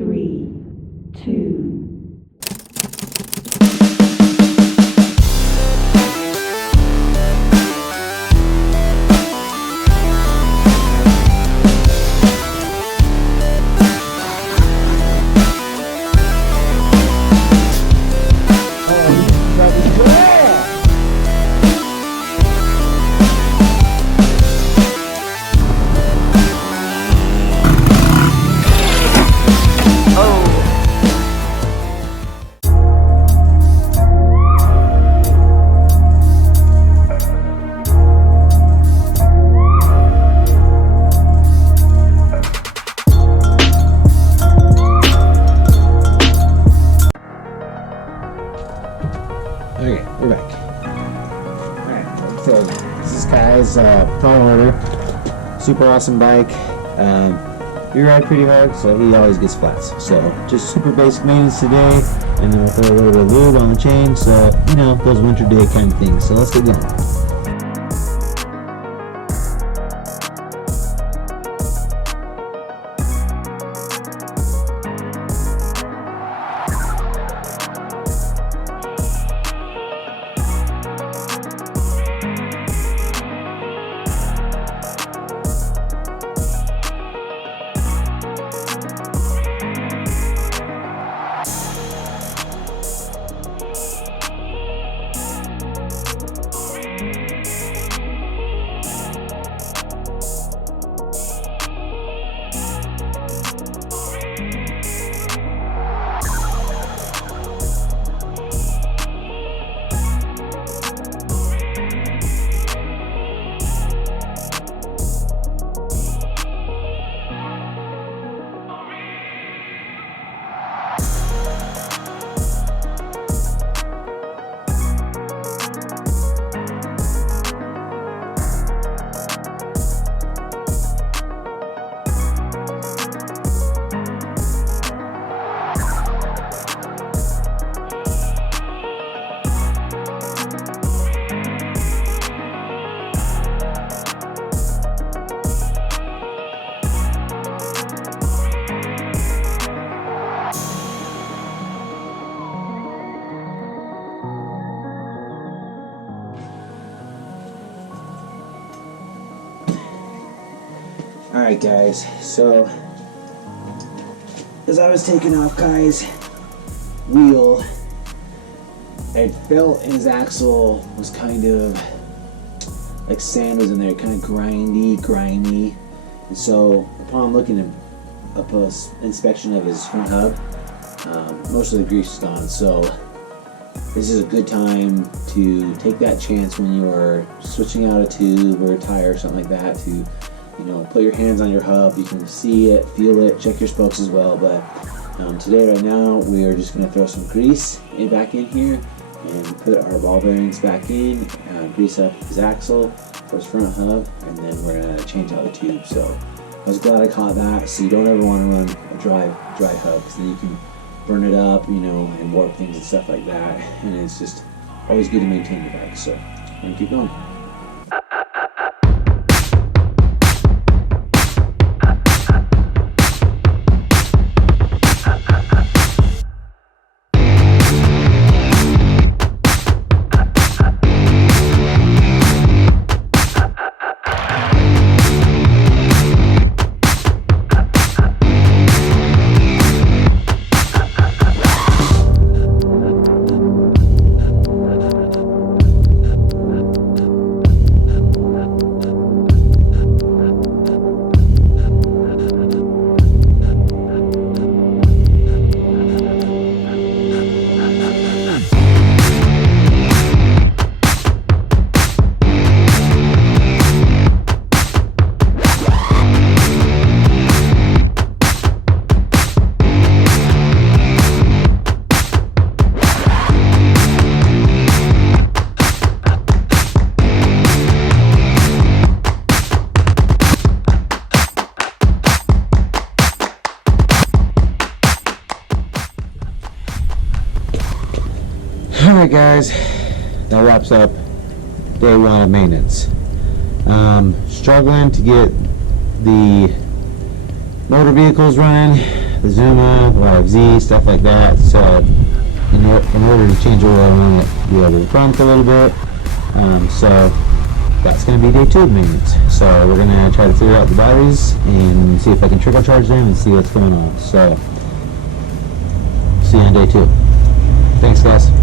3, 2, Okay, we're back. Alright, so this is Kai's phone order. Super awesome bike. We ride pretty hard, so he always gets flats. So just super basic maintenance today, and then we'll throw a little bit of lube on the chain, so you know, those winter day kind of things. So let's get going. Alright guys, so as I was taking off Kai's wheel, I felt his axle was kind of like sand was in there, kind of grimy, and so upon looking at up a inspection of his front hub, most of the grease is gone. So this is a good time to take that chance when you're switching out a tube or a tire or something like that to, you know, put your hands on your hub. You can see it, feel it, check your spokes as well. But today, right now, we are just going to throw some grease back in here and put our ball bearings back in, grease up his axle for his front hub, and then we're going to change out the tube. So I was glad I caught that. So you don't ever want to run a dry hub, because then you can burn it up, you know, and warp things and stuff like that. And it's just always good to maintain your bike. So I'm going to keep going. Alright guys, that wraps up day one of maintenance. Struggling to get the motor vehicles running. the Zuma, YFZ, stuff like that. So in order to change oil, I want to be able to front a little bit. So that's going to be day 2 of maintenance. So we're going to try to figure out the batteries and see if I can trickle charge them and see what's going on. So see you on day 2. Thanks, guys.